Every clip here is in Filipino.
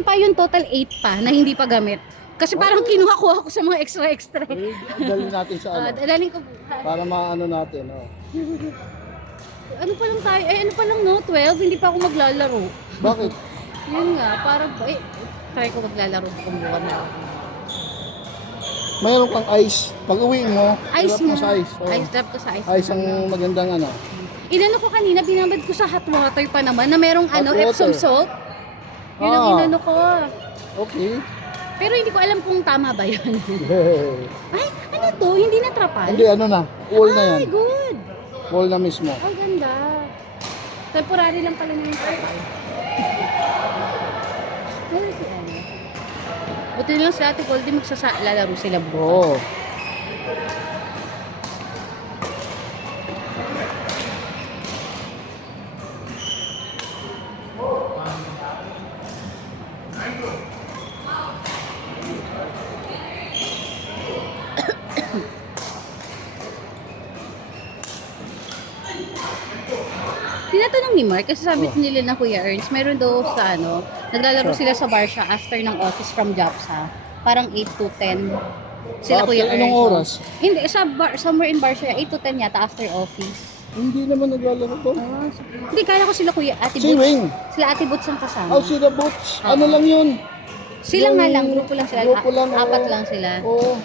7 pa yung total 8 pa na hindi pa gamit. Kasi parang kinuha-kuha ko sa mga extra-extra. Dali natin sa ano. Dadaling ko. Para maano natin, oh. Ano pa lang tayo? Ano pa lang no? 12? Hindi pa ako maglalaro. Bakit? Yun nga, parang, try ko maglalaro kung buwan na. Mayroon kang ice. Pag uwi mo, Ice hirap mo nga. sa ice. Oh. Ice drop to sa ice. Ice ang magandang ano. Inano ko kanina, binabad ko sa hot water pa naman na merong Hot Epsom water. salt. Yun ang inano ko. Okay. Pero hindi ko alam kung tama ba yun. Ay, ano to? Hindi na trapal? Hindi, ano na. Wall na yan. Ay, good. Wall na mismo. Ang ganda. Temporary lang pala na yung trapal. Ano si ano? Buti na lang si Ate Goldie lalaro sila bukas. Oo. Tinatanong ni Mark, kasi sabi nila na Kuya Ernst, meron daw sa ano, naglalaro sila sa Barsha after ng office from Japsa. Parang 8 to 10. Sila After Kuya Ernst. anong oras? Hindi, somewhere in Barsha, 8 to 10 yata after office. Hindi naman naglalaro to. Hindi, kala ko sila Kuya Ate Si Boots. Wing. Sila Ate Boots ang kasama. Oh, sila Boots. Ano lang yun? Sila yung nga lang, grupo lang sila. grupo lang, Apat oo. lang sila. Oo.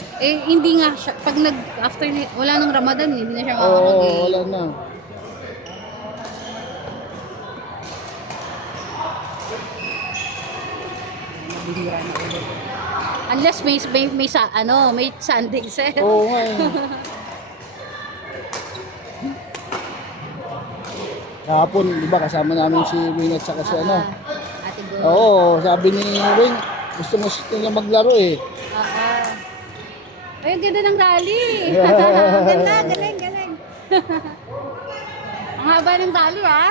Hindi nga siya, pag after, wala nang Ramadan, hindi na siya Oo, makakag-game. wala na. Bihira na ulit. Unless may Sunday set. Oo nga eh. Kahapon, di ba, kasama namin si Wing at saka si ano. Ate Go. Oo, sabi ni Wing, gusto mo nila maglaro eh. Ay, ang ganda ng rally. Ganda, galing, galing. Ang haba ng talo, ah.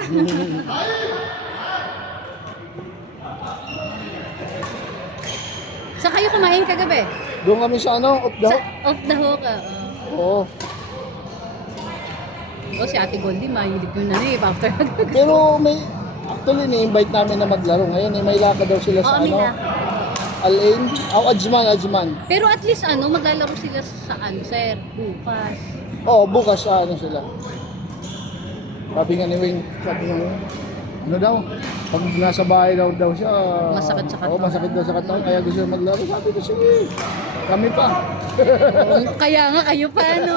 Saan kayo kumain kagabi? Doon kami sa ano, Off the hook, Oo. si Ate Goldie, mahilig yun na rin after. Pero may, actually, ni-invite namin na maglaro. Ngayon, may lakad daw sila sa Oo, may ano. lakad. Alain? Ajman. Pero at least maglalaro sila saan, sir? Bukas. Oo, bukas sa ano sila. Sabi nga ni Wing, ano daw, pag nasa bahay daw siya, Masakit sa katawan. Oo, masakit daw sa katawan, kaya gusto niya maglaro. Sabi ko, sige, kami pa. Kaya nga kayo pa, ano?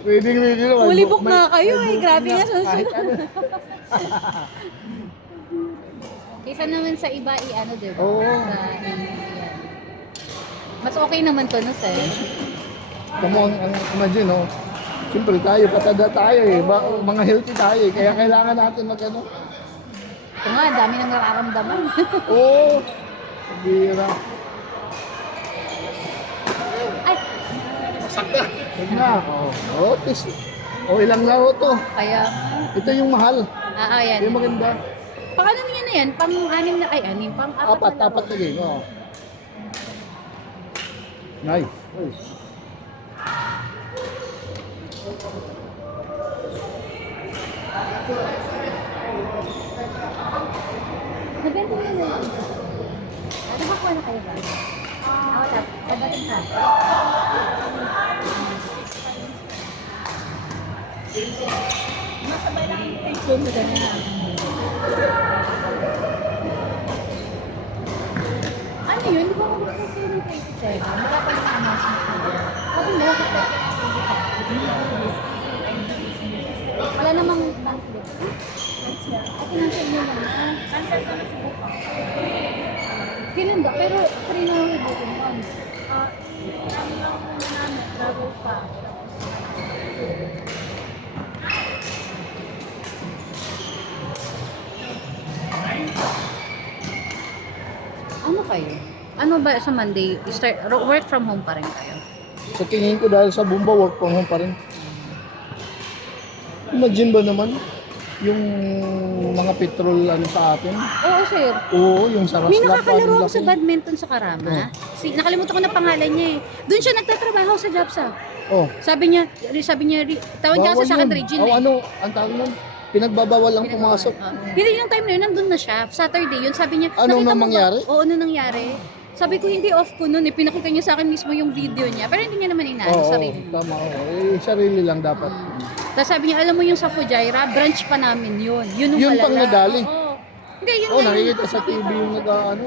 Ready naman. Fully book na kayo eh. Grabe nga Kahit susunod. ano. Kaysa naman sa iba, di ba? Oo. Mas okay naman to, no, sir? Come on, imagine, oh. Siyempre tayo, patada tayo eh. Mga healthy tayo eh. Kaya kailangan natin mag-ano. Ito nga, ang dami nang nararamdaman. Oo. Bira. Ay, Sakta. Huwag na. Oo, tis. O ilang laro to. kaya, Ito yung mahal. ayan. Yung maganda. Pang ano niya na yan? Pang-anim na, pang-apat na Apat na game. Oo. Nice. Uy. Nabenta mo na yun. Nakakuha na kayo ba? Wala. Padating ka. Masabay lang yung Facebook na ganyan. Ano yun? Di ba mag-post yun yung 27? Wala pa yung announcement na yun. Sabi mo, wala namang conflict. Okay lang sa inyo lang. Cancel ko na si Buka. Kailan ba? Pero free na yung booking on. Kami lang muna namin. Travel pa. Ano kayo? Ano ba sa Monday? Work from home pa rin kayo? Sa tingin ko dahil sa Bumba, work from home pa rin. Imagine ba naman yung mga petrol ano sa atin? Oo, sir. Oo, yung sa May Raslap. nakakalaro ako sa badminton sa Karama. Nakalimutan ko na pangalan niya eh. Doon siya nagtatrabaho sa Japsa. Oh. Sabi niya, tawag niya sa akin Bawal yun. Regine Oh, eh. ano, ang tawag nun? Pinagbabawal lang pumasok. Hindi yung time na yun, nandun na siya. Saturday yun, sabi niya, Anong "Nakita mo ba?" nangyari? Oo, ano nangyari? Sabi ko, hindi off ko nun eh. Pinakita niya sa akin mismo yung video niya. Pero hindi niya naman inaano Oo, sarili niya. tama. Sarili lang dapat. Tapos sabi niya, alam mo yung sa Fujairah, branch pa namin yun. Yun yung Yun malala. pang nadali. Oo. Hindi, yun Oh, na yun. nakikita sa TV yung nag-ano.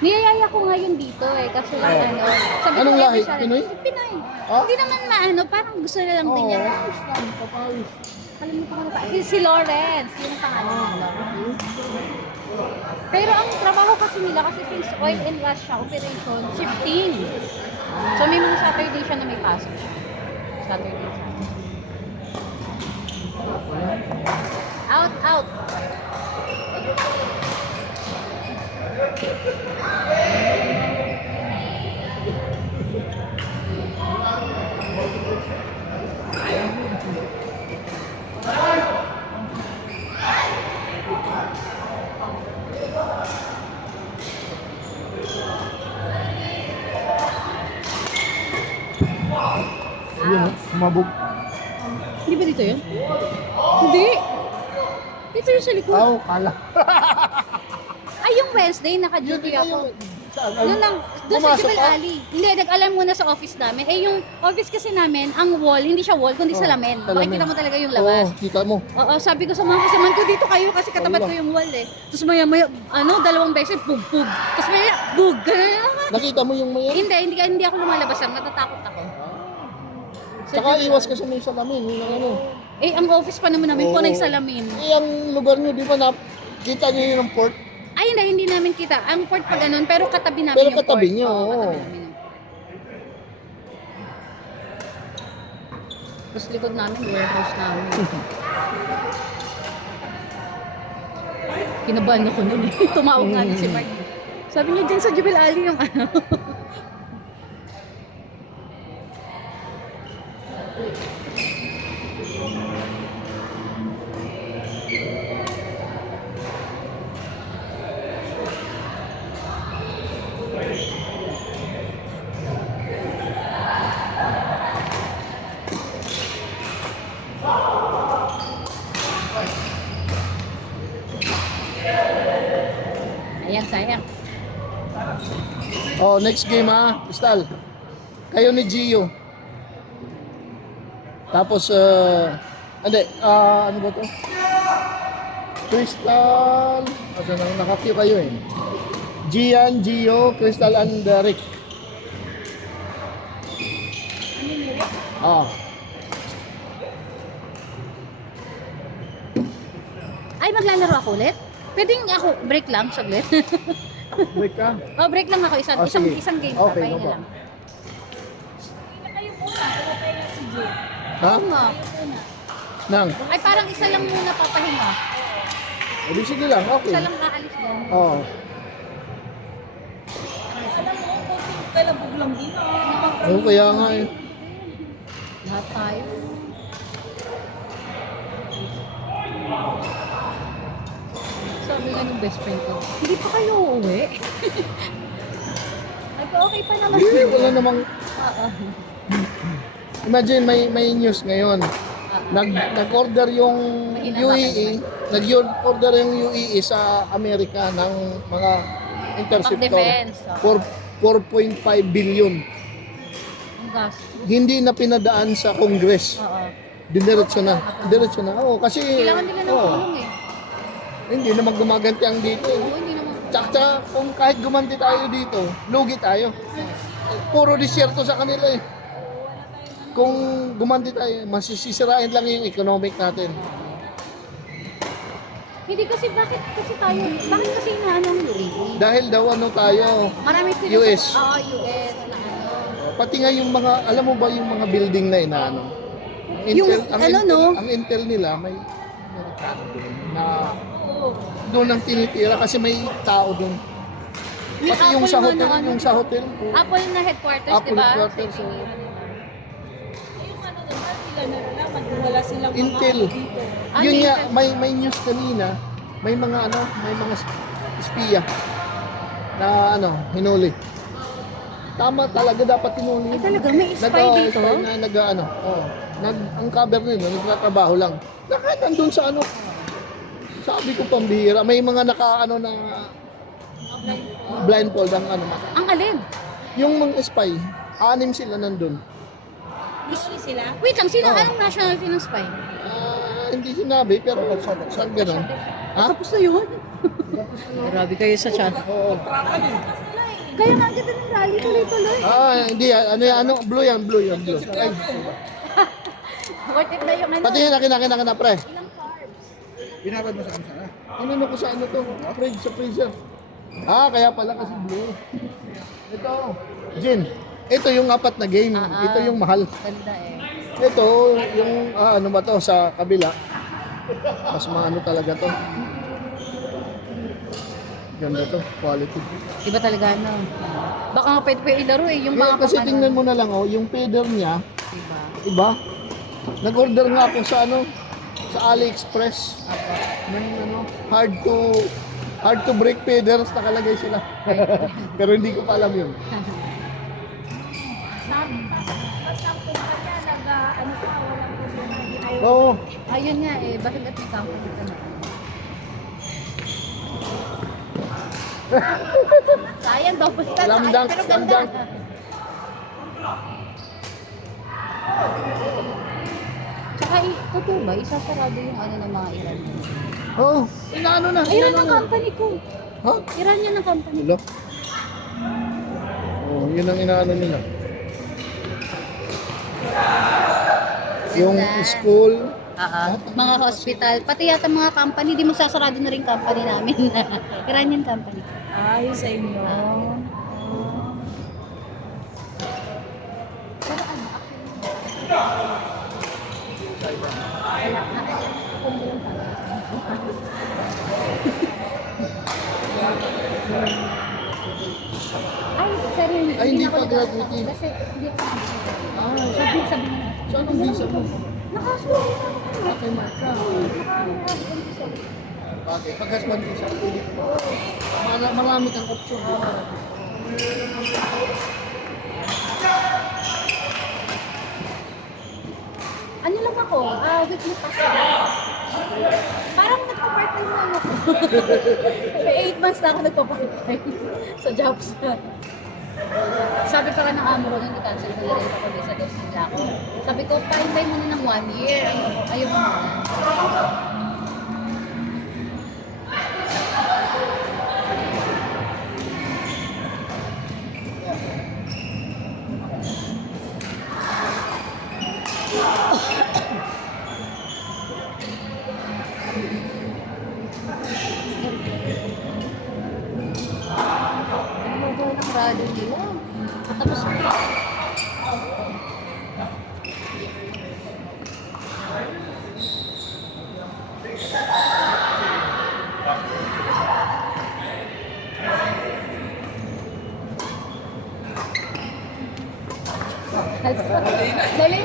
Niyayaya ko nga yun dito eh. Kasi lang ano. Sabi Anong ko, lahi? siya, Pinoy? Pinoy. Ah? Hindi naman maano, parang gusto na lang din niya. Islam, papawis. Kalimutan ko na pa. Si Lawrence, yun ang pangalan nila. Pero ang trabaho kasi nila, kasi since oil and gas siya, operation, shifting. So may mga Saturday siya na may pasok siya. Saturday siya. Out, out. Yun, mabog. Hindi ba dito yun? Hindi. Dito yun sa likod. Aw, kala. Ay, yung Wednesday, naka-duty ako. Saan? Doon lang, doon sa Pumasok Jubel ka? Alley. Hindi, nag-alarm muna sa office namin. Eh, yung office kasi namin, ang wall, hindi siya wall, kundi salamin. salamin. Makikita mo talaga yung labas. Oo, kita mo. Oo, sabi ko sa mga kasamahan ko, dito kayo kasi katapat ko yung wall eh. Tapos maya, dalawang beses, pug-pug. Tapos maya, bug. Ganun naman. Nakita mo yung mayan? Hindi ako lumalabas lang, natatakot ako. Saka iwas ka sa may salamin. Yung ano. Eh, ang office pa naman namin, Oo. punay salamin. Eh, ang lugar nyo, di ba kita nyo yun ng port? Ay, hindi namin kita. Ang port pa ganun, pero katabi namin Pero yung katabi port. niyo, Oo, oo. katabi namin yung port. Tapos likod namin, warehouse namin. Kinabahan ako nun eh. Tumawag nga si Mark. Sabi niya dyan sa Jubel Alley yung ano. Ayan, sayang. Oh, next game ha, Crystal. Kayo ni Gio. Tapos, ano ba to? Crystal. Asa na, nakakyo kayo eh. Gian, Gio, Crystal, and Rick. Ah, Ay, maglalaro ako ulit? Pwedeng ako, break lang, saglit. break ka. Oh, break lang ako, isang, Oh, isang, sige. isang game Okay, papahinga no lang. Ha? Oo nga. Nang? Ay, parang isa lang muna papahinga. Edi sige lang, okay. Isa lang aalis doon. Oo. Alam mo, konting kalabog lang din. Oh, kaya nga eh. Lahat tayo. Sabi nga ng best friend ko, hindi pa kayo uuwi. Ay, okay pa naman. Hindi, wala namang... Oo. Imagine, may news ngayon. Nag-order yung Mahina UAE, nag-order yung UAE sa Amerika ng mga interceptor Pang-defense, for 4.5 billion. Ang gas. Hindi na pinadaan sa Congress. Oo. Diretso na. Diretso na. Oo, kasi Kailangan nila ng oo, tulong eh. hindi naman gumaganti ang dito. Oo, hindi naman. Tsaka kung kahit gumanti tayo dito, lugi tayo. Puro disyerto sa kanila eh. Kung gumanti tayo, masisisirain lang yung economic natin. Hindi kasi, bakit kasi inaano ang UAE? Dahil daw ano tayo, Marami sila. US. Oo, US na ano. pati nga yung mga, alam mo ba yung mga building na inaano? Ang Yung ang ano, no? Ang Intel nila may Amerikano doon na doon ang tinitira kasi may tao doon. May Pati yung Apple sa nga hotel, na ano. yung sa hotel. Apple na headquarters, Apple di ba? headquarters, Sa oo. India. Yung ano naman, sila nalalaman kung wala silang mga Intel. ano dito. Ah, Yun may nga, Intel. may news kanina, may mga espiya na hinuli. Tama talaga dapat tinuli. Ay, talaga? May spy dito? Spy na nag-ano. Oh. Ang cover nila, nagtatrabaho lang. Nandun sa ano. Sabi ko pambihira. May mga naka-ano na blindfold ang ano. Ang alin? Yung mga spy, 6 sila nandun. Gusto sila? Wait lang, sino? Oh. Anong nationality ng spy? Hindi sinabi, pero saan gano'n? Ha? Tapos na yun? Grabe kayo sa chat. Oo. Kaya nga ganda ng rally, tuloy-tuloy. Hindi. Blue yan, blue. Ay, Worth it na yung ano. pati yun, akin na, pre. Ilang carbs? Binabad mo sa kung saan? Ano ko sa ano to? Sa freezer. Kaya pala kasi blue. Ito. Jin, ito yung 4 na game. Ito yung mahal. Ganda eh. Ito, yung ano ba to sa kabila. Mas maano talaga to. Ganda to, quality. Iba talaga ano. Baka nga pwede pa ilaro eh. Yung mga Kasi pang- tingnan mo na lang yung feeder niya, Diba? iba. Nag-order nga ako sa ano, sa AliExpress. Ng ano, hard to break feeders nakalagay sila. Pero hindi ko pa alam yun. Basta ang kumpanya, ano pa, walang problema. Hindi ayaw. Oo. Ayun nga eh. Bakit at may company ka na? Sayang daw pa sila. Slam dunk, Pero slam ganda. dunk. Tsaka totoo ba? Isasarado yung ano ng mga Iran. Oo. Inaano na. Iran inaano ang na. company ko. Ha? Iran yan ang company. Hello? Oh, yun ang inaano nila. Yung school, Mga hospital, pati yata mga company, di magsasarado na rin company namin. Iranian company. Ayos sa inyo. Pero ano, Ay, seryoso. Ay, hindi na ako pa graduate. Kasi hindi pa. Sabi mo na. saan ang visa mo? Nakasuha na ako. Okay, Marka. Okay, pagkasman visa. Marami kang option. Ano lang ako? Weekly pass. Parang nagpa-part-time lang ako. May 8 months na ako nagpa-part-time sa jobs. Sabi pa ka ng amo ko, hindi cancel ko na rin ako sa desk nila ako. Sabi ko, part-time mo na ng 1 year. Ayaw mo na. Ang mobile ng radio nila. Tapos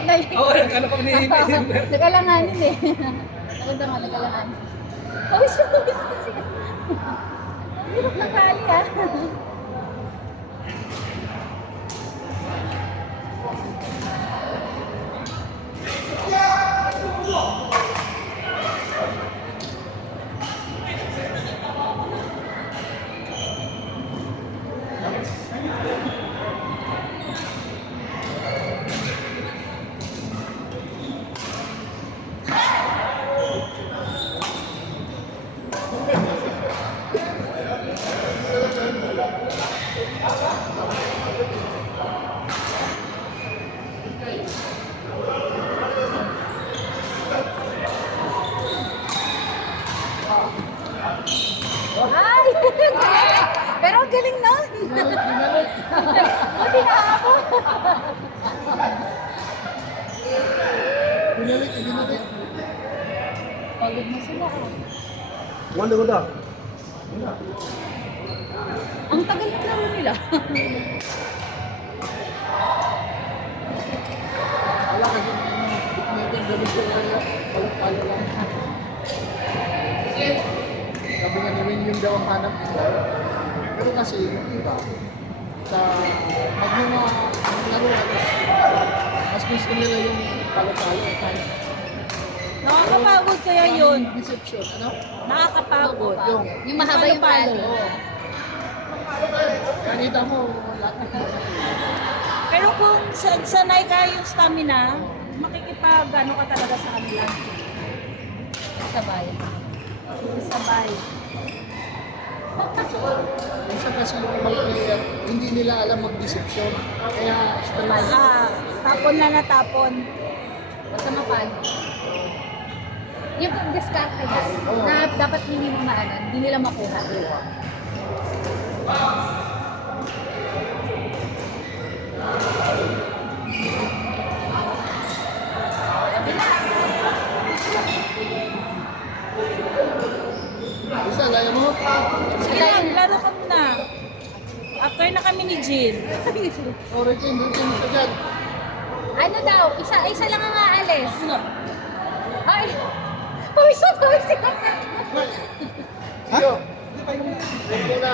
Dali. Oo, akala ko nahihimik. Nagalanganin eh. Nakita nga, nagalanganin. Pawis na kasi. Hirap ng rally ah. Ay! Pero ang galing nun. Buti na ako. Binalik. Pagod na sila. Wala ko daw. Ang tagal na laro nila. Wala kasi natin gabi ko kaya pala lang. Sabi nga ni Win yung daw ang hanap nila. Pero kasi yung iba, sa pag mga laro, mas gusto nila yung palo-palo. Nakakapagod kaya yun. Deception, ano? Nakakapagod. Yung mahaba yung Palo-palo. palo. Kaya kita mo, lahat ng Pero kung sanay ka yung stamina, makikipag-ano ka talaga sa kanila. Sabay. Sabay. minsan kasi yung mga player, hindi nila alam mag-deception. Kaya, Tapon na natapon. Basta mapalo. Yung pag-discard na dapat hindi mo maanan, hindi nila makuha. isa, gaya mo, Sige lang, laro ka muna. After na kami ni Jill. routine ka dyan. Ano daw? Isa lang ang aalis. Ano? Ay! Pawis sila. Ha? Sige. Ito na.